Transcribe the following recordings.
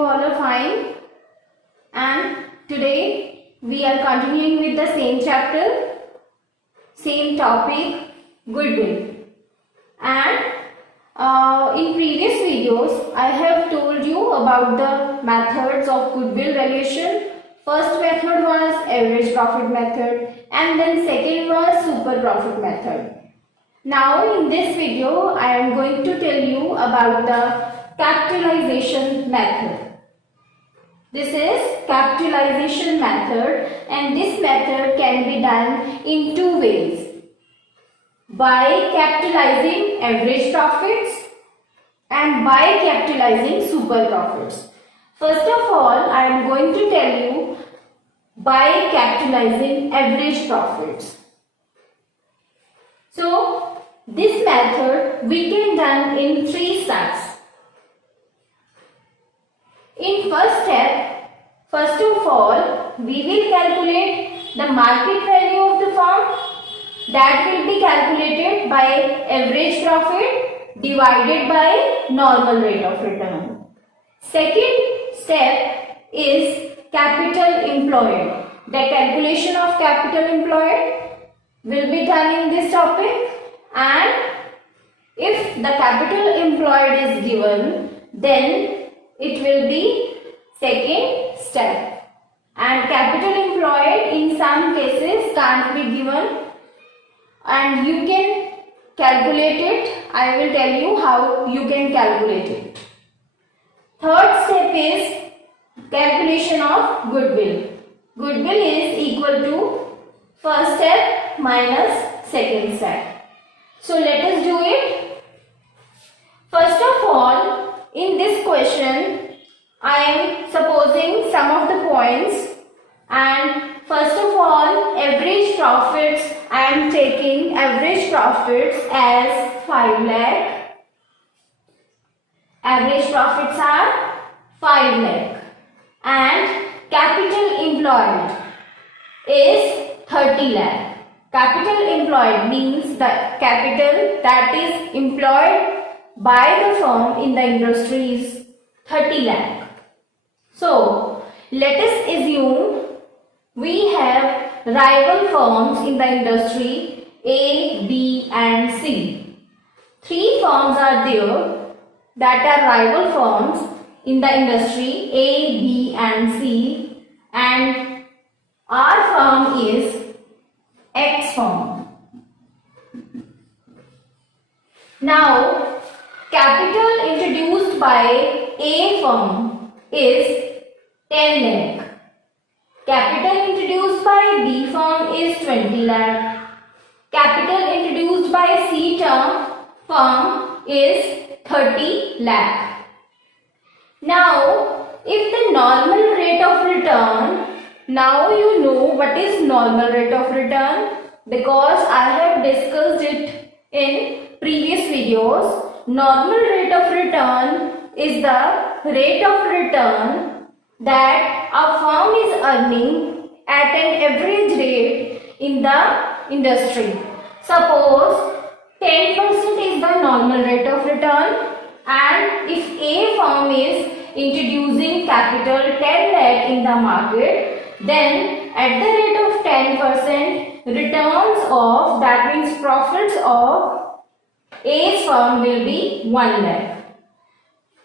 you all are fine, and today we are continuing with the same chapter, same topic, goodwill. And in previous videos I have told you about the methods of goodwill valuation. First method was average profit method, and then second was super profit method. Now in this video I am going to tell you about the capitalization method. This is capitalization method, and this method can be done in two ways: by capitalizing average profits and by capitalizing super profits. First of all, I am going to tell you by capitalizing average profits. So this method we can done in three steps. In first step, first of all, we will calculate the market value of the firm. That will be calculated by average profit divided by normal rate of return. Second step is capital employed. The calculation of capital employed will be done in this topic, and if the capital employed is given, then it will be second step. And capital employed in some cases can't be given, and you can calculate it. I will tell you how you can calculate it. Third step is calculation of goodwill. Goodwill is equal to first step minus second step. So let us do it. First of all, in this question, I am supposing some of the points, and first of all, average profits, I am taking average profits as 5 lakh. Average profits are 5 lakh, and capital employed is 30 lakh. Capital employed means the capital that is employed by the firm in the industry is 30 lakh. So let us assume we have rival firms in the industry A, B and C. Three firms are there that are rival firms in the industry A, B and C, and our firm is X firm. Now capital introduced by A firm is 10 lakh. Capital introduced by B firm is 20 lakh. Capital introduced by C firm is 30 lakh. Now, if the normal rate of return, now you know what is normal rate of return because I have discussed it in previous videos. Normal rate of return is the rate of return that a firm is earning at an average rate in the industry. Suppose 10% is the normal rate of return, and if A firm is introducing capital 10 lakh in the market, then at the rate of 10%, returns of, that means profits of A's firm will be 1 lakh,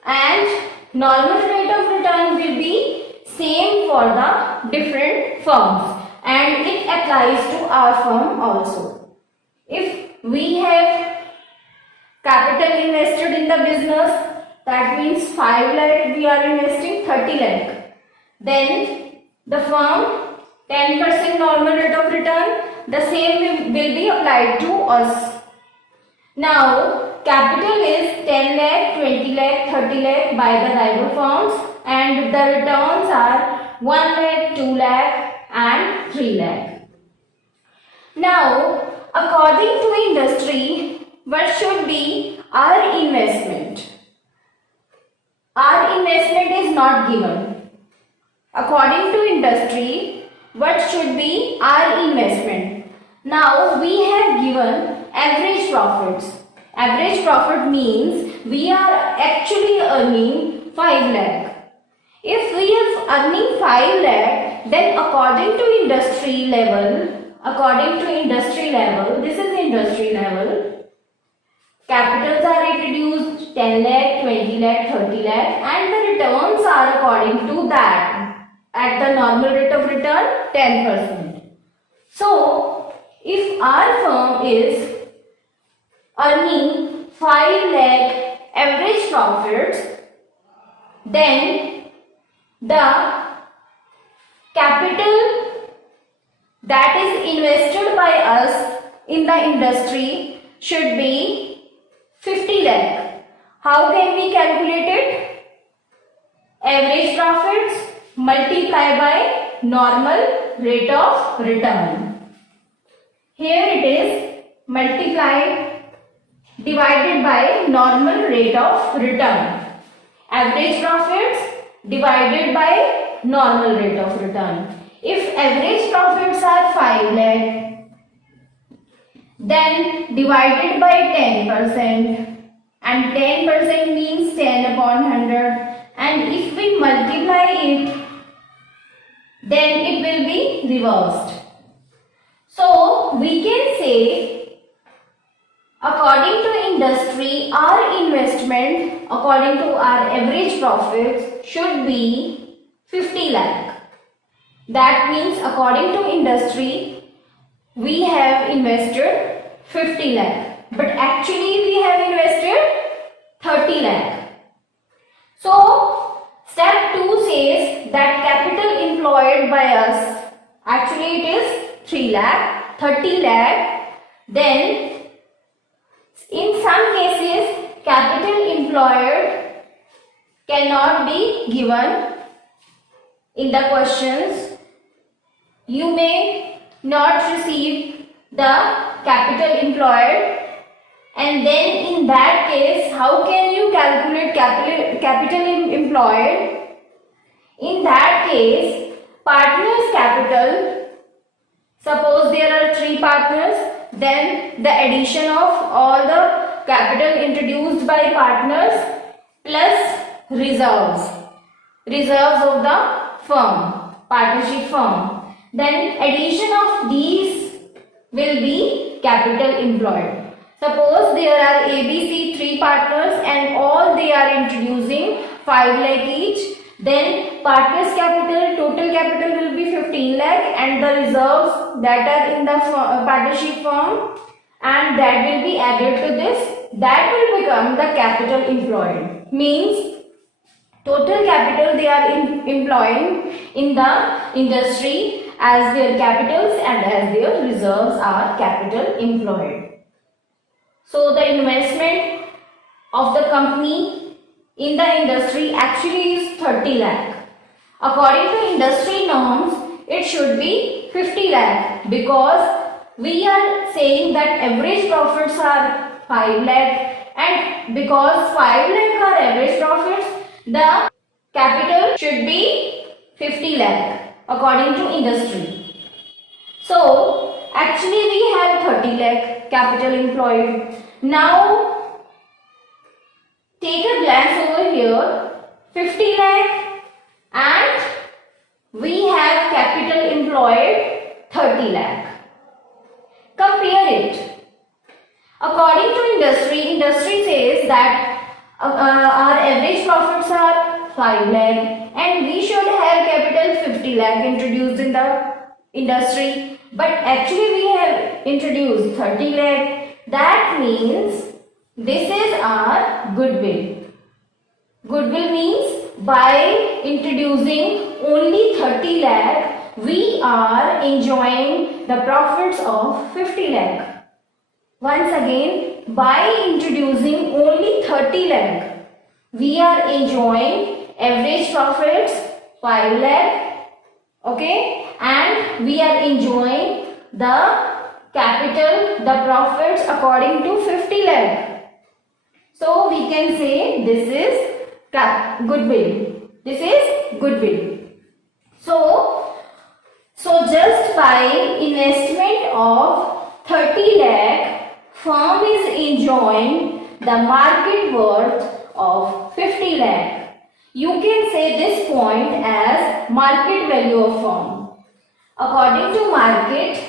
and normal rate of return will be same for the different firms, and it applies to our firm also. If we have capital invested in the business, that means 5 lakh we are investing 30 lakh, then the firm 10% normal rate of return, the same will be applied to us. Now capital is 10 lakh, 20 lakh, 30 lakh by the rival firms, and the returns are 1 lakh, 2 lakh and 3 lakh. Now according to industry, what should be our investment? Our investment is not given. According to industry, what should be our investment? Now we have given average profits. Average profit means we are actually earning 5 lakh. If we are earning 5 lakh, then according to industry level, this is industry level, capitals are introduced 10 lakh, 20 lakh, 30 lakh, and the returns are according to that at the normal rate of return 10%. So, if our firm is earning 5 lakh average profits, then the capital that is invested by us in the industry should be 50 lakh. How can we calculate it? Average profits multiplied by normal rate of return. Here it is multiplied divided by normal rate of return. Average profits divided by normal rate of return. If average profits are 5 lakh, then divided by 10%, and 10% means 10 upon 100, and if we multiply it, then it will be reversed. So we can say, according to industry, our investment according to our average profits should be 50 lakh. That means according to industry, we have invested 50 lakh, but actually we have invested 30 lakh. So step 2 says that capital employed by us, actually it is 3 lakh, 30 lakh. Then in some cases capital employed cannot be given in the questions. You may not receive the capital employed, and then in that case, how can you calculate capital employed? In that case, partners' capital, suppose there are 3 partners, then the addition of all the capital introduced by partners plus reserves of the firm, partnership firm, then addition of these will be capital employed. Suppose there are ABC 3 partners and all they are introducing 5 lakh each, then partners capital, total capital will be 15 lakh, and the reserves that are in the partnership firm, and that will be added to this, that will become the capital employed. Means total capital they are employing in the industry as their capitals and as their reserves are capital employed. So the investment of the company in the industry actually is 30 lakh. According to industry norms, it should be 50 lakh, because we are saying that average profits are 5 lakh, and because 5 lakh are average profits, the capital should be 50 lakh according to industry. So actually we have 30 lakh capital employed. Now take a glance over here, 50 lakh, and we have capital employed 30 lakh. Compare it. According to industry says that our average profits are 5 lakh and we should have capital 50 lakh introduced in the industry, but actually we have introduced 30 lakh. That means this is our goodwill. Goodwill means by introducing only 30 lakh, we are enjoying the profits of 50 lakh. Once again, by introducing only 30 lakh, we are enjoying average profits 5 lakh, okay, and we are enjoying the capital, the profits according to 50 lakh. So we can say this is goodwill. This is goodwill. So just by investment of 30 lakh, firm is enjoying the market worth of 50 lakh. You can say this point as market value of firm. According to market,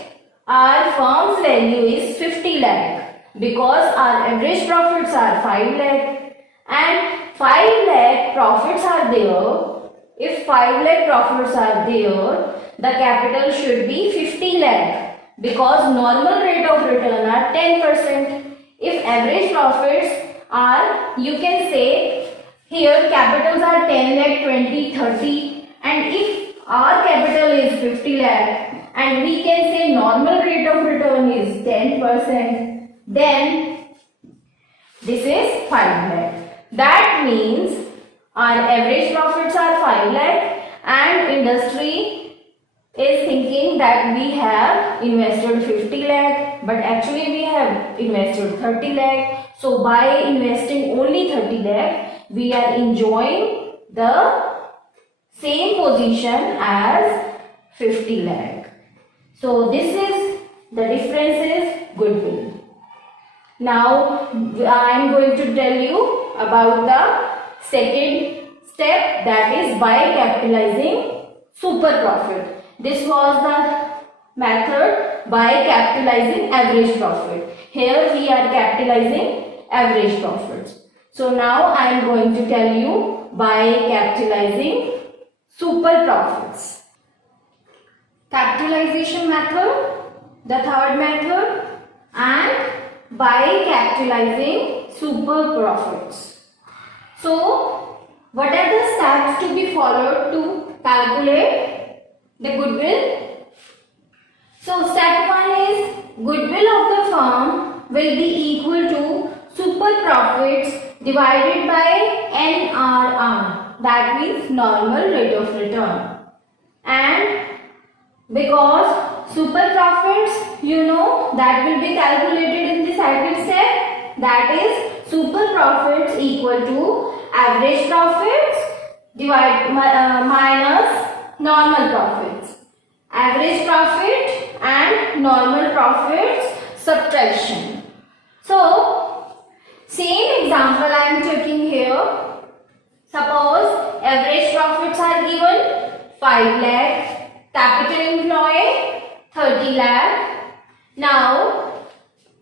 our firm's value is 50 lakh because our average profits are 5 lakh and 5 lakh profits are there. If 5 lakh profits are there, the capital should be 50 lakh because normal rate of return are 10%. If average profits are, you can say here capitals are 10 lakh, 20, 30, and if our capital is 50 lakh and we can say normal rate of return is 10%, then this is 5 lakh. That means our average profits are 5 lakh and industry is thinking that we have invested 50 lakh, but actually we have invested 30 lakh. So by investing only 30 lakh, we are enjoying the same position as 50 lakh. So this is the difference is goodwill. Now I am going to tell you about the second step, that is by capitalizing super profit. This was the method by capitalizing average profit. Here we are capitalizing average profits. So now I am going to tell you by capitalizing super profits. Capitalization method, the third method, and by capitalizing super profits. So what are the steps to be followed to calculate the goodwill? So step 1 is goodwill of the firm will be equal to super profits divided by NRR, that means normal rate of return. And because super profits, you know, that will be calculated in the second step, that is super profits equal to average profits minus normal profits. Average profit and normal profits subtraction. So same example I am taking here. Suppose average profits are given 5 lakh, capital employed 30 lakh. Now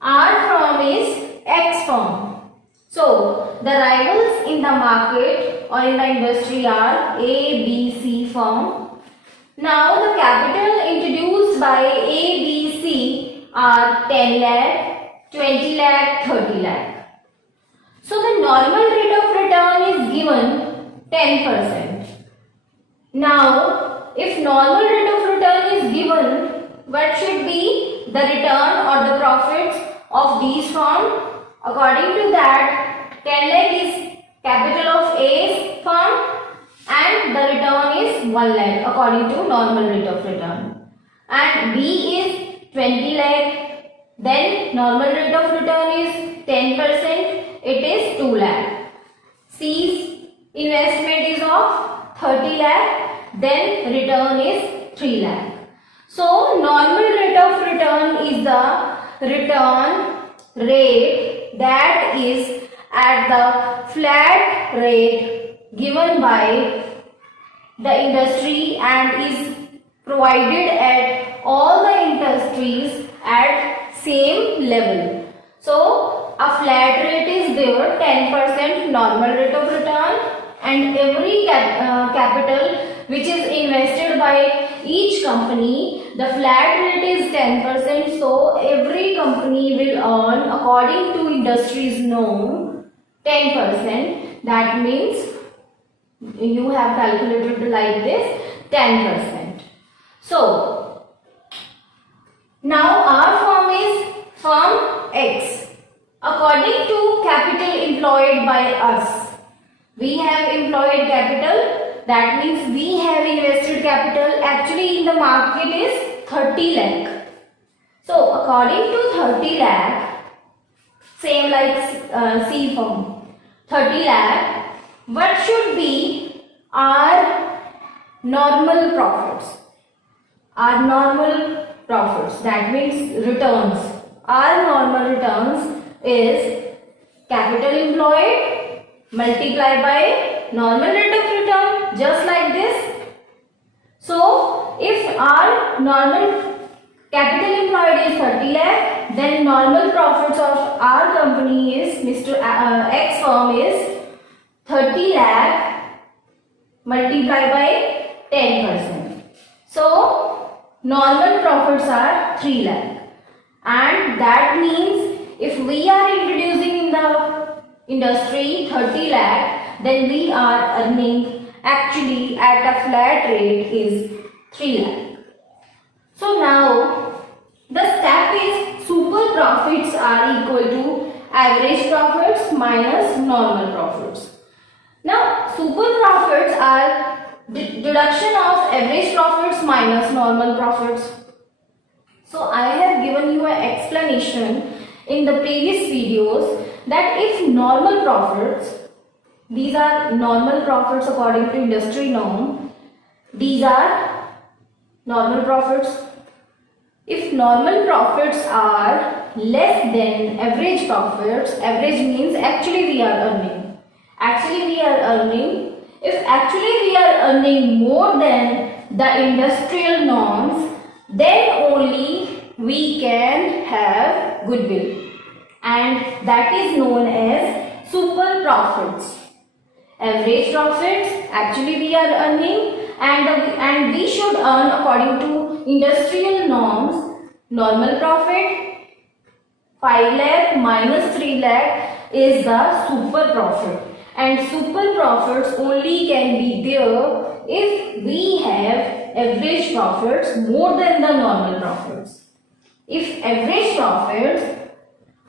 our firm is X firm. So the rivals in the market or in the industry are A, B, C firm. Now the capital introduced by A, B, C are 10 lakh, 20 lakh, 30 lakh. So the normal rate of return is given 10%. Now if normal rate of return is given, what should be the return or the profits of these firms? According to that, 10 lakh is capital of A's firm and the return is 1 lakh according to normal rate of return. And B is 20 lakh, then normal rate of return is 10%, it is 2 lakh. C's investment is of 30 lakh, then return is 3 lakh. So normal rate of return is the return rate that is at the flat rate given by the industry and is provided at all the industries at same level. So a flat rate is there, 10% normal rate of return, and every capital which is invested by each company, the flat rate is 10%. So every company will earn according to industry's norm 10%. That means you have calculated like this 10%. So now our firm is firm X. According to capital employed by us, we have employed capital, that means we have invested capital actually in the market is 30 lakh. So according to 30 lakh, same like C firm, 30 lakh, what should be our normal profits? Our normal profits, that means returns. Our normal returns is capital employed multiplied by normal rate of return, just like this. So if our normal capital employed is 30 lakh, then normal profits of our company is Mr. X firm is 30 lakh multiplied by 10%. So normal profits are 3 lakh, and that means if we are introducing in the industry 30 lakh, then we are earning actually at a flat rate is 3 lakh. So now the step is super profits are equal to average profits minus normal profits. Now super profits are deduction of average profits minus normal profits. So I have given you an explanation in the previous videos that if normal profits, these are normal profits according to industry norm, these are normal profits. If normal profits are less than average profits, average means actually we are earning. If actually we are earning more than the industrial norms, then only we can have goodwill, and that is known as super profits. Average profits actually we are earning, and we should earn according to industrial norms. Normal profit 5 lakh minus 3 lakh is the super profit, and super profits only can be there if we have average profits more than the normal profits. If average profits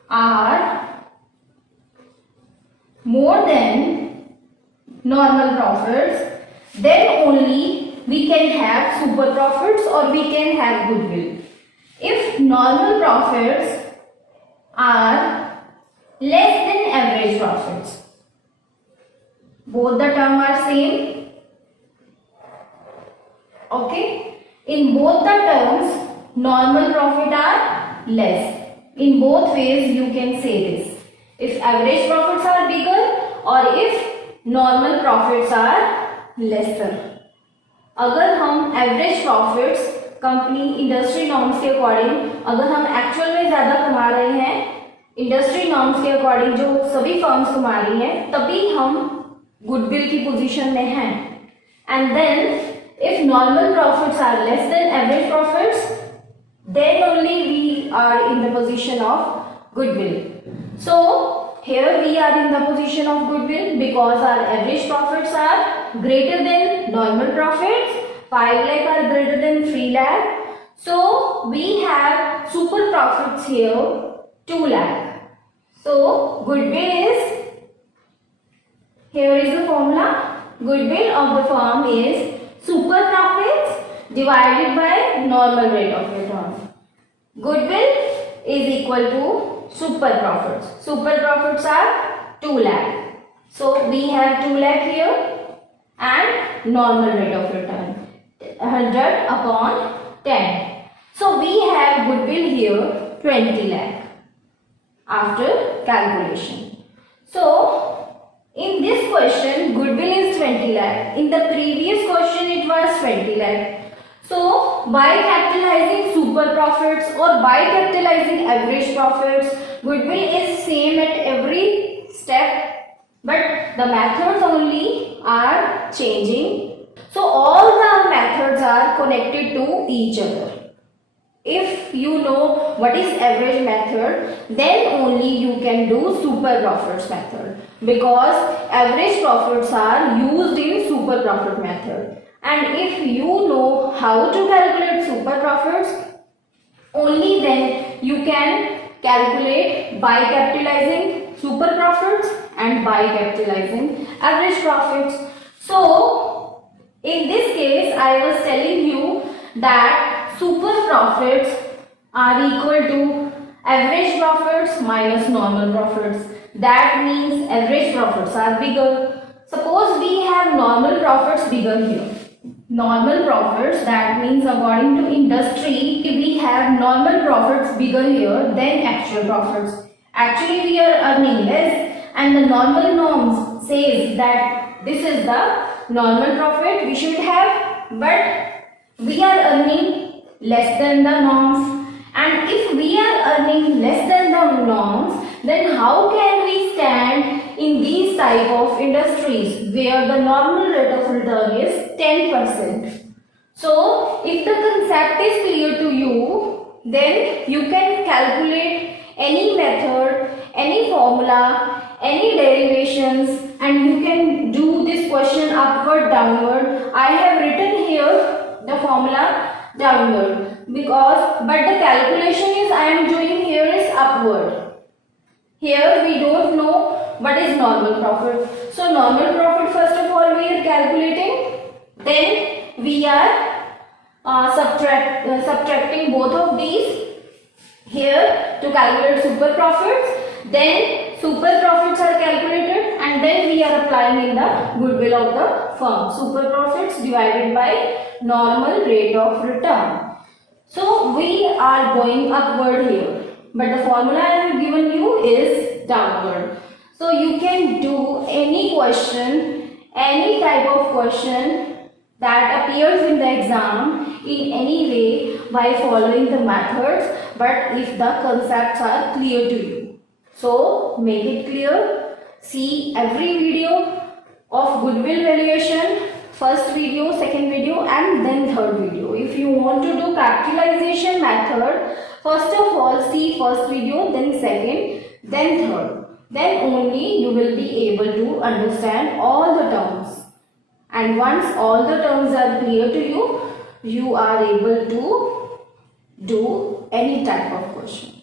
are more than normal profits, then only we can have super profits or we can have goodwill. If normal profits are less than average profits, both the terms are same. Okay, in both the terms normal profit are less. In both ways you can say this, if average profits are bigger or if normal profits are lesser. अगर हम average profits company industry norms के according अगर हम actual में ज़्यादा कमा रहे हैं, इंडस्ट्री नॉर्म्स के अकॉर्डिंग जो सभी फर्म्स कमा रही हैं, तभी हम गुडविल की पोजीशन में हैं. And then if normal profits are less than average profits, then only we are in the position of goodwill. So here we are in the position of goodwill because our average profits are greater than normal profits. 5 lakh are greater than 3 lakh. So we have super profits here 2 lakh. So goodwill is, here is the formula. Goodwill of the firm is super profits divided by normal rate of return. Goodwill is equal to super profits. Super profits are 2 lakh. So we have 2 lakh here and normal rate of return 100 upon 10. So we have goodwill here 20 lakh after calculation. So in this question goodwill is 20 lakh. In the previous question it was 20 lakh. So by capitalizing super profits or by capitalizing average profits, goodwill is same at every step, but the methods only are changing. So all the methods are connected to each other. If you know what is average method, then only you can do super profits method, because average profits are used in super profit method. And if you know how to calculate super profits, only then you can calculate by capitalizing super profits and by capitalizing average profits. So in this case I was telling you that super profits are equal to average profits minus normal profits. That means average profits are bigger. Suppose we have normal profits bigger here. Normal profits, that means according to industry we have normal profits bigger here than actual profits. Actually we are earning less, and the normal norms says that this is the normal profit we should have, but we are earning less than the norms. And if we are earning less than the norms, then how can we stand in these type of industries where the normal rate of return is 10%? So, if the concept is clear to you, then you can calculate any method, any formula, any derivations, and you can do this question upward, downward. I have written here the formula downward but the calculation is I am doing here is upward. Here we don't know what is normal profit. So normal profit first of all we are calculating, then we are subtracting both of these here to calculate super profits. Then super profits are calculated and then we are applying in the goodwill of the firm. Super profits divided by normal rate of return. So we are going upward here, but the formula I have given you is downward. So you can do any question, any type of question that appears in the exam in any way by following the methods, but if the concepts are clear to you. So make it clear. See every video of Goodwill Valuation, first video, second video and then third video. If you want to do capitalization method, first of all see first video, then second, then third. Then only you will be able to understand all the terms. And once all the terms are clear to you, you are able to do any type of question.